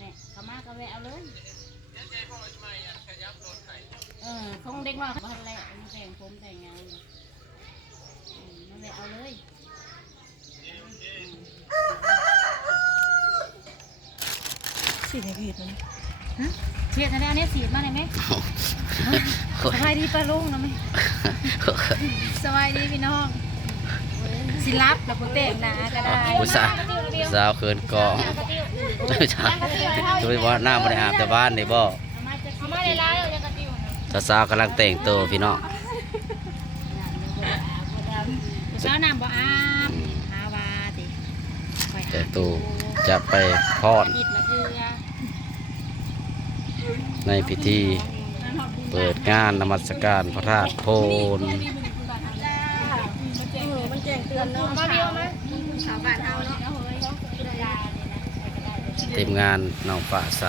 เนี่ยเขามาก็แวะเอาเลยคงเด็กน้อยเขาแหละมันแต่งผมแต่งงานมันแวะเอาเลยสีในผิดมันเชียร์ทะเลเนี่ยสีมาเลยไหมสบายดีป้าลุงนะไหมสบายดีพี่น้องสิรับแล้วก็แต่งหนาก็ได้ ผู้สาวเขินกองตัวว่าหน้าบริหารแต่บ้านนี่บ่ เอามาเลยร้ายเอาเลยกระติว สาวกำลังแต่งตัวพี่น้อง เช้าน้ำบ่อาบหาวาดิ แต่งตัวจะไปพอด อิดละเกลือ ในพิธีเปิดงานนมัสการพระธาตุโพน มันแจ้งเตือนเนาะมาเดียวมั้ยชาวบ้านเฮาเนาะ ทีมงานน้องฟ้าใส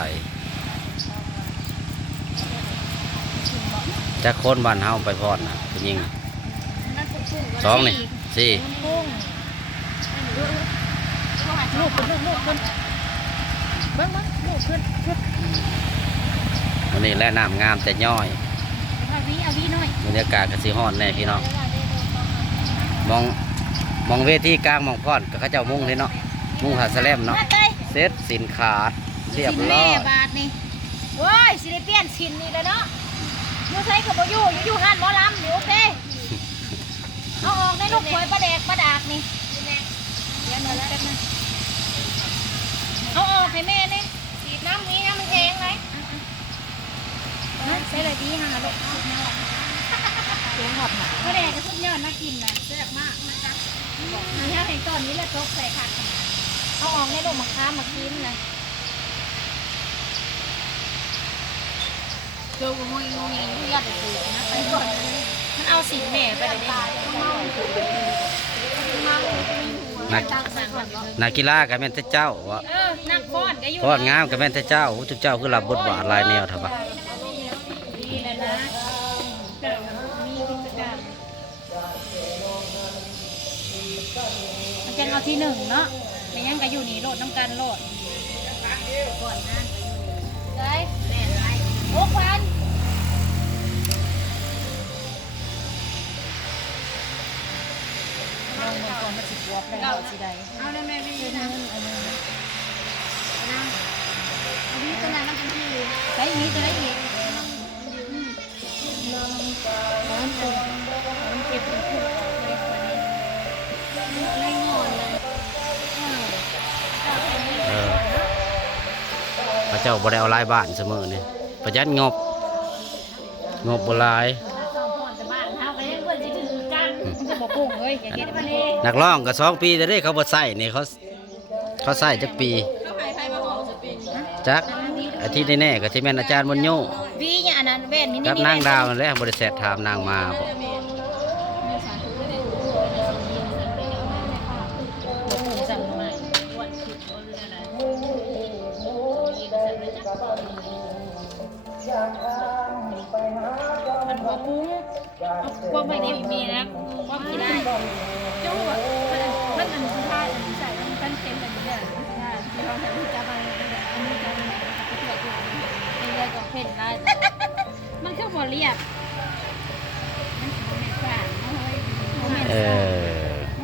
จะโค้นบ้านเฮาไปพอดนะผู้หญิงสองนี่สี่ ลูกขึ้นลูกขึ้นเบิ่งลูกขึ้น วันนี้และน้ำงามแต่ย่อย เอาวีหน่อย บรรยากาศกสิฮอดแน่พี่น้องมองเวทีกลางมองพอดกับเขาเจ้ามุ่งเลยเนาะมุ่งหาสแลมเนาะเซ็ตสินขาดเรียบร้อย บาทนี่โว้ยสิได้เปลี่ยนชิ้นนี่เลยเนาะอยู่ใช้กับอยู่หันหมอลำเดี๋ยวโอเคเอาออกในลูกหวยประแดกประดากนี่เดี๋ยวหน่อยแป๊บนึงเอาออกให้แม่นี่สีน้ำนี้นะมันแข็งไหมใช่เลยดีฮะลูกเสียงหอบหนาประแดกก็สุดยอดน่ากินนะแซ่บมากนะจ๊ะนี่ฮะเห็นตอนนี้แล้วตกใส่ขัดเอาออกในลูกมะขามมากินนะเดี๋ยวงงเลือดเลยนะไปก่อนมันเอาสีแม่ไปเลยได้นักกีฬากับแม่นแต่เจ้าวะ นักฟ้อนก็อยู่ พอดงามกับแม่นแต่เจ้าทุกเจ้าคือรับบทบาทหลายแนวเถอะปะ ดีเลยนะมีกิจกรรมมันจะเอาที่หนึ่งเนาะไม่ยังก็อยู่นี่โลดน้ำกันโลดก่อนนะได้แม่ไร6,000ลองมือก่อนมาสิบวบได้เอาสิได้เอาได้แม่พี่นะอันนี้ตัวนั้นมันเป็นที่ใช้อีกตัวไหนอีกน้ำตุ่มน้ำเก็บเป็นคู่เล็กกว่านี้ไม่งอนเลย พระเจ้าบ่ได้เอาหลายบ้านเสมอนี่ประหยัดงบบ่หลาย จะบอกกุ้งเฮ้ยอย่าเก็บมันเอง นักร้องก็2 ปีแต่ได้เขาบ่ใส่นี่เขาใส่จักปีจักอาทิตย์แน่ๆก็สิแม่นอาจารย์บุญโย วีเนี่ยอันนั้นแว่นนี่ กับนางดาวนั่นแหละบ่ได้แซ่ถามนางมาบ่มันหัวปุ้งพวกไม่ได้มีนะพวกกี่ได้จู้อ่ะมันอันสุดท้ายอันที่ใส่มันเต็มแบบนี้เลยที่เราใส่ที่จะมาอันนี้จะเผื่ออยู่ในเรื่องของเพศได้มันคือหัวเรียบมันเป็นฝา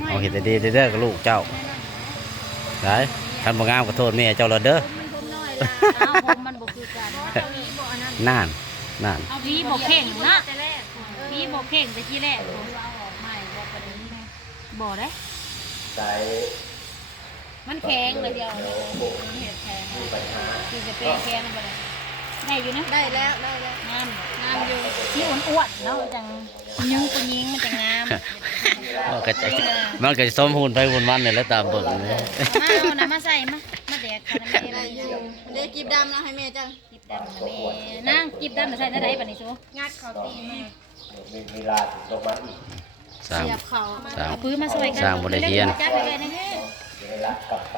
เอาเฮ็ดดีๆเด้อกับลูกเจ้าได้คันบ่งามก็โทษแม่เจ้าละเด้อมันบ่คือกันนั่นเอาวีบ่เข่งนะวีบ่เข่งแต่ที่แรกบ่ได้มันแข็งเลยเดียวเห็ดแข็งคือจะเป็นแข็งมันได้อยู่นะได้แล้วงามอยู่ที่อ้วนๆเนาะจังยิงตัวยิงมันจะงามมันก็สมหุ่นไปหุ่นมันนี่แหละตามเบิ่งนี่มาเอาน้ำมาใส่มาแดกขนาดนี้เลยเด็กกีบดำนะให้แม่จังกีบดำนะแม่นั่งกีบดำมาใส่ได้บัดนี้ซูงัดเขาตีแม่ เวลาลงมาอีก สร้าง เอาพื้นมาสวยกัน สร้างบ่ได้เฮียน จับไปเลยนะ เวลากลับไป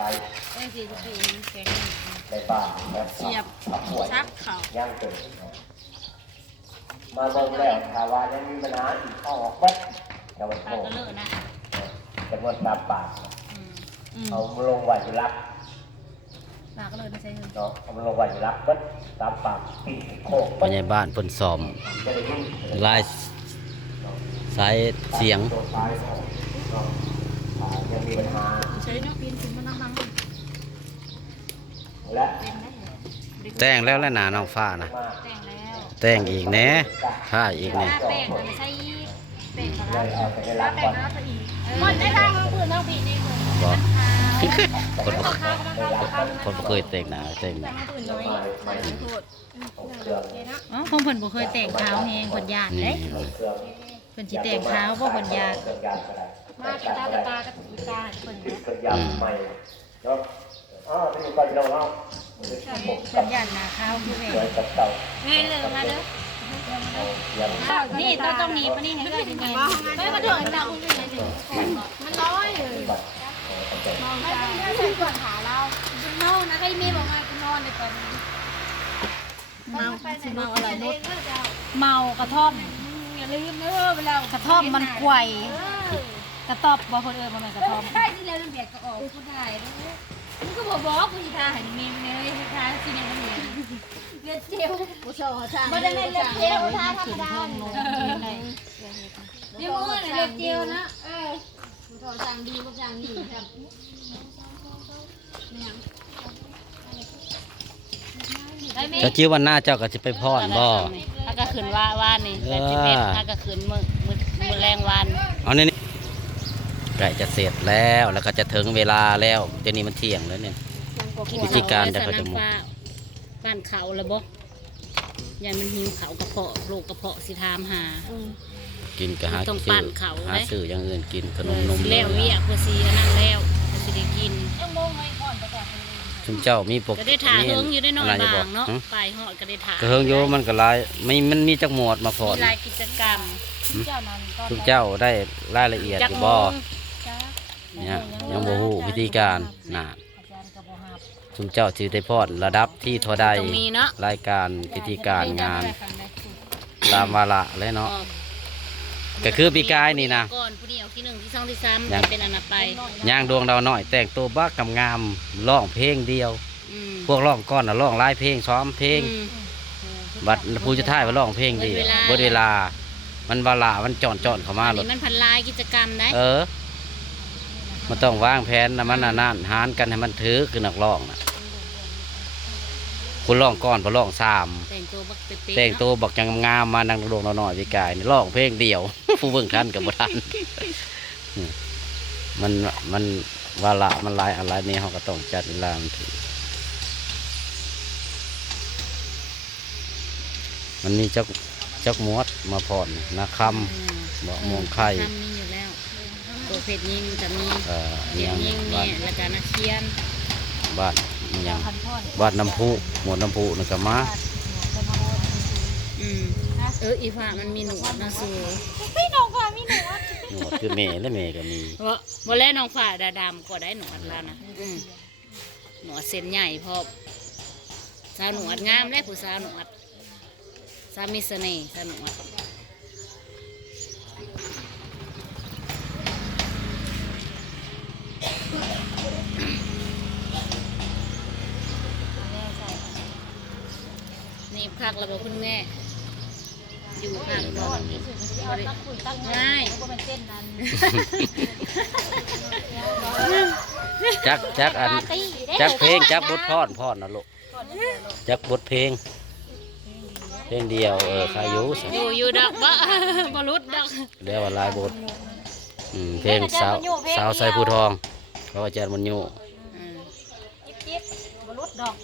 ในบ้านแบบเสียบชักเขา ย่างเกิดมาเบิ่งแล้วถ้าว่ายังมีปัญหาอีกเข้าออกปั๊บจะมัน ปา โผ กก็เลอะนะ จะมันตามปากเอาลงไว้ที่รัก หนักเลยไม่ใช่เงิน เนาะเอามันลงไว้อยู่ละเบิดตามปากปีกโคก ผู้ใหญ่บ้านเพิ่นซ้อม จะได้ยิน ลายสายเสียง ตัวท้ายของเนาะยังมีปัญหา ใช้เนาะปีนขึ้นมานั่ง และ แต่งแล้วหนาน้องฟ้านะ มา แต่งแล้ว แต่งอีกแหน่ผ้าอีกแหน่ ถ้าแป้งมันใส่แป้งกับ ได้ เรา เอาไปให้รับก่อน คนได้ทางเพื่อนน้องพี่นี่ บ่ คน คนบ่เคยแต่งหน้าแต่งหน้า อื่นน้อยใส่หลายโทษ เครื่อง อ๋อคงเพิ่นบ่เคยแต่งขาวแฮงเพิ่นญาติ นี่ เด้ เครื่อง เพิ่นสิแต่งขาวบ่เพิ่นญาติ เครื่องยางก็ได้ มาตาตากับอีตาเพิ่น เครื่องยางใหม่เนาะที่อยู่กันเราเนาะ เพิ่นญาติหน้าขาวคือแม่ เหมือนกับเก่า เฮ้ยเลยมาเด้อ ยัง นี่ตัวตรงนี้ปะนี่ให้เลยยังไงเฮ้ยมาถึงเราคุณเป็นยังไงมันร้อยเลยมองตาไม่ใช่ก่อนขาเราเมานะก็มีบอกไงกูนอนในตอนนี้ เมาสิเมาอะไรนุช เมากระท่อมอย่าลืมเด้อเวลากระท่อมมันกวย กระตอบบ่เพิ่นเอิ้นบ่แม่นกระท่อม ได้ที่แล้วน้ำเบียดก็ออกกูได้มึงก็บอกกูสิทาให้มีมันเลยให้ทาสิเนี่ยมันเนี่ยเลือดเจียว บ่ชอบทาง บ่ได้เลือดเจียวทาธรรมดานี่มือเลือดเจียวนะถอดจางดีพวกจางดีครับ จะชื่อวันหน้าเจ้าก็สิไปพรบ่ ถ้าก็ขึ้นว่านี่81ถ้าก็ขึ้นมื้อแรงวัน เอานี่ใกล้จะเสร็จแล้วแล้วก็จะถึงเวลาแล้วเดี๋ยวนี้มันเที่ยงแล้วเนี่ย วิธีการจะเขาจะมุก บ้านเขาแล้วบ่ยันมันหิวเขากระเพาะโรคกระเพาะสิถามหา กินก็หา ต้อง ซื้ ปั่ อน เขา หา เลย ซื้ออย่างอื่นกินขนมนม แล้วเวียกเพื่อสิอันนั้นแล้วก็สิได้กิน ชุมเจ้ามีปก ก็ได้ถาเฮิงอยู่ได้นอน อะไร บางเนาะ หึ ไปหอดก็ได้ถา ก็เฮิงอยู่มันก็หลายมันมีจักหมวดมาพอ มี น รายกิจกรรม ชุมเจ้าได้รายละเอียด จัก อยู่ โม บ่ ง เนี่ยยังบ่ฮู้วิธีการน่ะชุมเจ้าสิได้พรระดับที่เท่าใด ต้องมีเนาะ รายการพิธีการงานตามวาระเลยเนาะก็คือปีกายนี่นะ ก่อนผู้นี้เอาที่1ที่2ที่3 ยัง จะเป็นอันนั้นไป ย่างดวงดาวน้อย แต่งตัวบักกำงามร้องเพลงเดียว อืม พวกร้องก้อนน่ะร้องหลายเพลงซ้อมเพลง อืม บัดผู้จะท้ายว่าร้องเพลงเดียวเบิดเวลา มันวาระมันจอนเข้ามา อัน หล นี้ ด มันพันลายกิจกรรมได้ มันต้องวางแผนนะมันน่ะนั่นหารกันให้มันถือคือนักร้องน่ะคุณร้องก้อนพอร้องสาม แต่งตัวบักเป๊ะๆ แต่ง เนาะ ตัวบักจังงามมานั่งดวงดาวน้อยปีกายนี่ร้องเพลงเดียว ผู้เบิ่งทันกับบ่ทัน มันวาระมันหลายอะไรนี่เขาก็ต้องจัดเวลามันถือมันมีจักมวดมาผ่อนนะคำบอกมวงไข่ ทำมีอยู่แล้วตัวเพชรยิงจะมี เนี่ เสีย ย งยิง บ้า นี่ น แล้วก็นักเชียน บ้านอิหยังบ้านน้ำพุหมวดน้ำพุนี่ก็มา อืมอีฟ้ามันมีหนวดนะสู พี่น้องค่ะมีหนู หนวดคือเมและเมก็มี ว่าแล้วน้องฝ่าดำๆก็ได้หนวดแล้วนะหนวดเส้นใหญ่พอสาวหนวดงามและผู้สาวหนวดสาวมีเสน่ห์สาวหนวดนี่พักระบบคุณแม่อยู่พักก่อนง่าย จักอันจักเพลงจักบทพรนะลูกจักบทเพลงเดียวใครอยู่สิ อยู่ดอกบ่ บรุษดอก เรียกว่าหลายบทเพลงสาวใส่ผู้ทองเพราะว่าอาจารย์มันอยู่ จิ๊บจิ๊บบรุษดอก